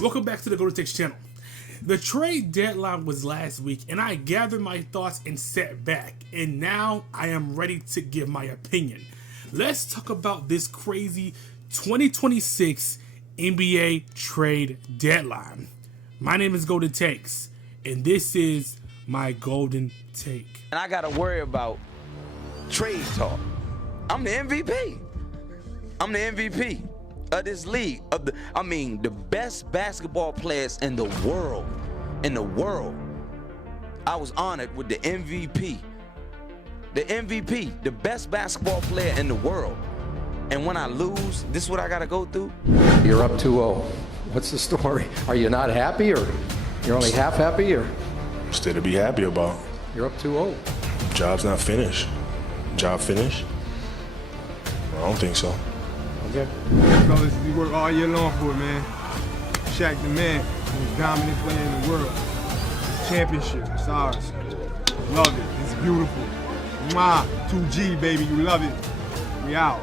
Welcome back to the Golden Takes channel. The trade deadline was last week, and I gathered my thoughts and sat back, and now I am ready to give my opinion. Let's talk about this crazy 2026 NBA trade deadline. My name is Golden Takes, and this is my Golden Take. And I gotta worry about trade talk. I'm the MVP. I'm the MVP of this league. The best basketball players in the world. I was honored with the MVP. The MVP, the best basketball player in the world. And when I lose, this is what I gotta go through. You're up 2-0. What's the story? Are you not happy, or you're only half happy, or? Still to be happy about. You're up 2-0. Job's not finished. Job finished? I don't think so. Okay. Fellas, we work all year long for it, man. Shaq the man, most dominant player in the world. Championship, it's ours. Love it, it's beautiful. Mwah, 2G, baby, you love it. We out.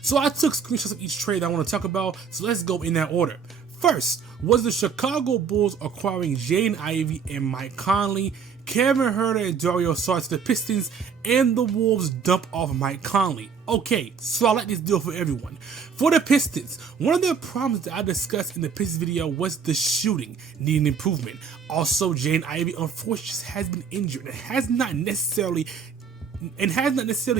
So I took screenshots of each trade I want to talk about, so let's go in that order. First was the Chicago Bulls acquiring Jaden Ivey and Mike Conley. Kevin Huerter and Dario Saric to the Pistons, and the Wolves dump off Mike Conley. Okay, so I like this deal for everyone. For the Pistons, one of the problems that I discussed in the Pistons video was the shooting needing improvement. Also, Jaden Ivey unfortunately has been injured and has not necessarily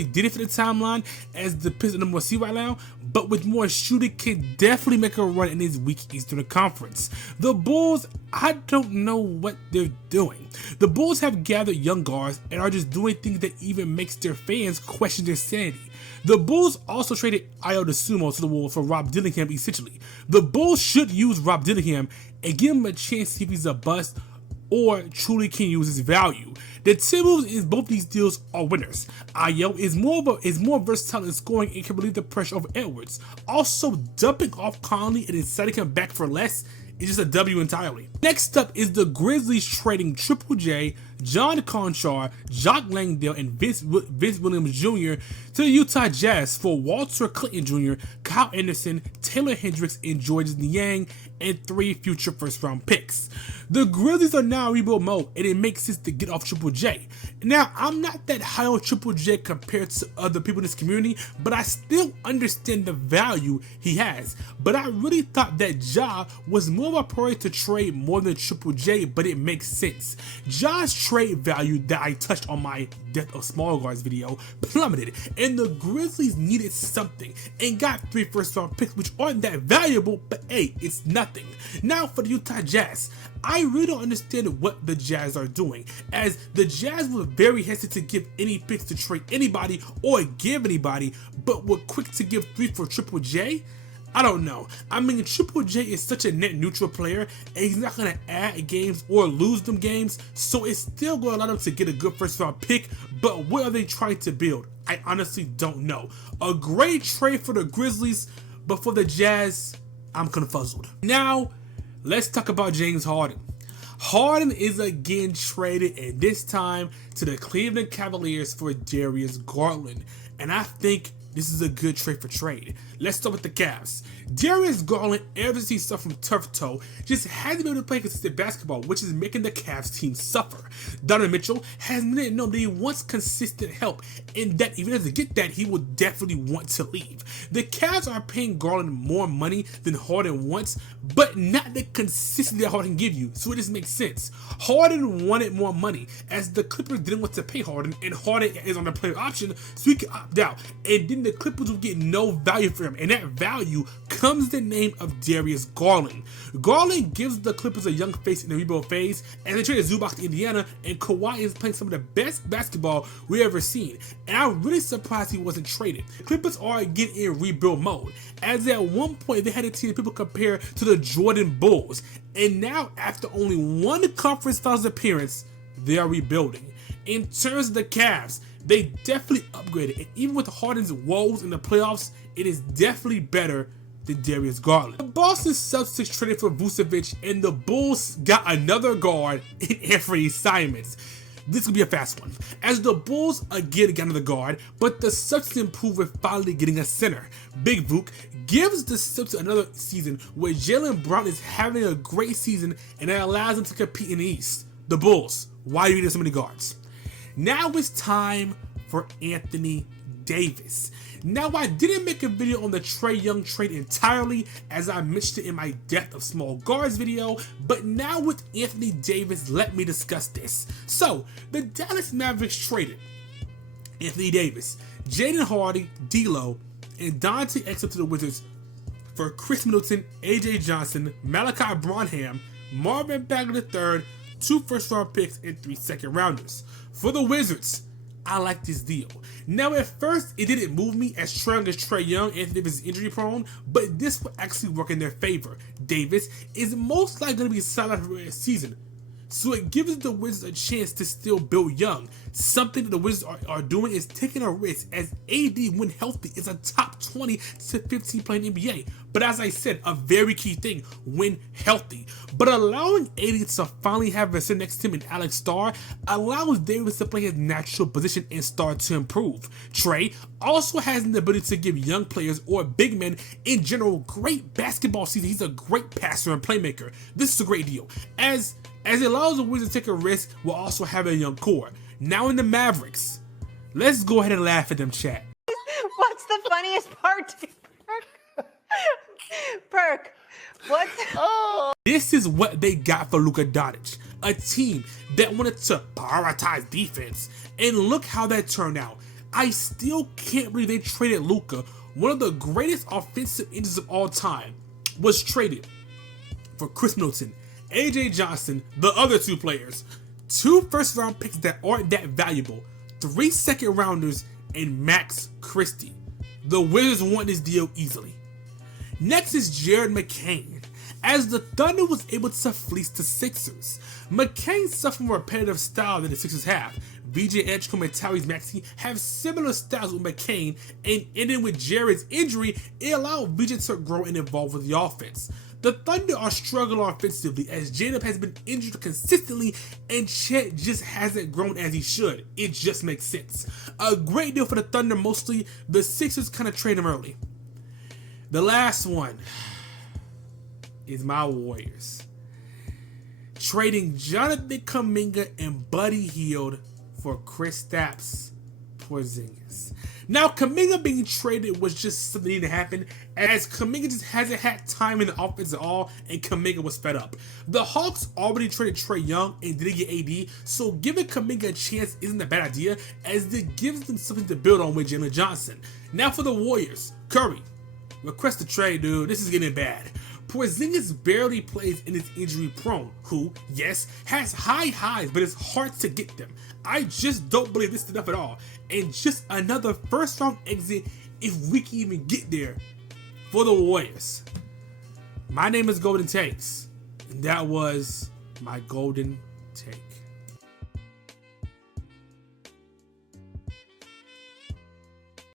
did it for the timeline as the Pistons number 1 seed right now, but with more shooting can definitely make a run in this weak Eastern Conference. The Bulls, I don't know what they're doing. The Bulls have gathered young guards and are just doing things that even makes their fans question their sanity. The Bulls also traded Ayo DeSumo to the Wolves for Rob Dillingham essentially. The Bulls should use Rob Dillingham and give him a chance to see if he's a bust or truly can use his value. The Timberwolves in both these deals are winners. Ayo is more versatile in scoring and can relieve the pressure of Edwards. Also, dumping off Conley and then setting him back for less is just a W entirely. Next up is the Grizzlies trading Triple J, John Conchar, Jock Langdale, and Vince Williams Jr. to the Utah Jazz for Walter Clayton Jr., Kyle Anderson, Taylor Hendricks, and Georges Niang, and 3 future first-round picks. The Grizzlies are now in rebuild mode, and it makes sense to get off Triple J. Now, I'm not that high on Triple J compared to other people in this community, but I still understand the value he has. But I really thought that Ja was more of a priority to trade more than Triple J, but it makes sense. Ja's trade value that I touched on my Death of Small Guards video plummeted, and the Grizzlies needed something and got 3 first-round picks, which aren't that valuable, but hey, it's nothing. Now for the Utah Jazz, I really don't understand what the Jazz are doing, as the Jazz were very hesitant to give any picks to trade anybody or give anybody, but were quick to give 3 for Triple J. I don't know. I mean, Triple J is such a net neutral player, and he's not going to add games or lose them games, so it's still going to allow them to get a good first round pick, but what are they trying to build? I honestly don't know. A great trade for the Grizzlies, but for the Jazz, I'm confuzzled. Now, let's talk about James Harden. Harden is again traded, and this time to the Cleveland Cavaliers for Darius Garland, and I think this is a good trade for trade. Let's start with the Cavs. Darius Garland, ever since he suffered from turf toe, just hasn't been able to play consistent basketball, which is making the Cavs team suffer. Donovan Mitchell has made it known that he wants consistent help, and that if he doesn't get that, he will definitely want to leave. The Cavs are paying Garland more money than Harden wants, but not the consistency that Harden give you, so it just makes sense. Harden wanted more money, as the Clippers didn't want to pay Harden, and Harden is on the player option, so he can opt out, and then the Clippers will get no value for him, and that value comes the name of Darius Garland. Garland gives the Clippers a young face in the rebuild phase, and they traded Zubac to Indiana, and Kawhi is playing some of the best basketball we ever seen, and I'm really surprised he wasn't traded. The Clippers are again in rebuild mode, as at one point they had a team that people compare to the Jordan Bulls, and now after only 1 conference finals appearance, they are rebuilding. In terms of the Cavs, they definitely upgraded, and even with Harden's woes in the playoffs, it is definitely better than Darius Garland. The Boston Celtics traded for Vucevic, and the Bulls got another guard in Anthony Simons. This could be a fast one, as the Bulls again got another guard, but the Celtics improved with finally getting a center. Big Vuk gives the Sixers another season where Jaylen Brown is having a great season and that allows them to compete in the East. The Bulls, why do you need so many guards? Now it's time for Anthony Davis. Now, I didn't make a video on the Trae Young trade entirely, as I mentioned it in my Death of Small Guards video, but now with Anthony Davis, let me discuss this. So, the Dallas Mavericks traded Anthony Davis, Jaden Hardy, D'Lo, and Dante Exum to the Wizards for Chris Middleton, AJ Johnson, Malachi Branham, Marvin Bagley III, 2 first-round picks, and 3 second-rounders. For the Wizards, I like this deal. Now, at first, it didn't move me as strong as Trae Young. Anthony Davis is injury prone, but this will actually work in their favor. Davis is most likely going to be solid for the season, so it gives the Wizards a chance to still build young. Something that the Wizards are doing is taking a risk, as AD, when healthy, is a top 20 to 15 player in the NBA. But as I said, a very key thing, when healthy. But allowing AD to finally have a sit next to him in Alex Starr allows Davis to play his natural position and start to improve. Trae also has the ability to give young players or big men in general great basketball season. He's a great passer and playmaker. This is a great deal, as it allows the Wizards to take a risk while also having a young core. Now in the Mavericks, let's go ahead and laugh at them, chat. What's the funniest part? Perk. What? Oh. This is what they got for Luka Doncic, a team that wanted to prioritize defense, and look how that turned out. I still can't believe they traded Luka, one of the greatest offensive engines of all time, was traded for Chris Middleton, AJ Johnson, the other 2 players, 2 first-round picks that aren't that valuable, 3 second-rounders, and Max Christie. The Wizards won this deal easily. Next is Jared McCain, as the Thunder was able to fleece the Sixers. McCain suffered from a repetitive style that the Sixers have. VJ Edgecombe and Tyrese Maxey have similar styles with McCain, and ending with Jared's injury, it allowed VJ to grow and evolve with the offense. The Thunder are struggling offensively, as Jaden has been injured consistently and Chet just hasn't grown as he should. It just makes sense. A great deal for the Thunder mostly. The Sixers kind of trade him early. The last one is my Warriors, trading Jonathan Kuminga and Buddy Hield for Kristaps Porzingis. Now, Kuminga being traded was just something that needed to happen, as Kuminga just hasn't had time in the offense at all, and Kuminga was fed up. The Hawks already traded Trae Young and didn't get AD, so giving Kuminga a chance isn't a bad idea, as it gives them something to build on with Jalen Johnson. Now for the Warriors, Curry, request a trade, dude. This is getting bad. Porzingis barely plays and is injury prone, who, yes, has high highs, but it's hard to get them. I just don't believe this is enough at all. And just another first round exit if we can even get there for the Warriors. My name is Golden Takes, and that was my Golden Take.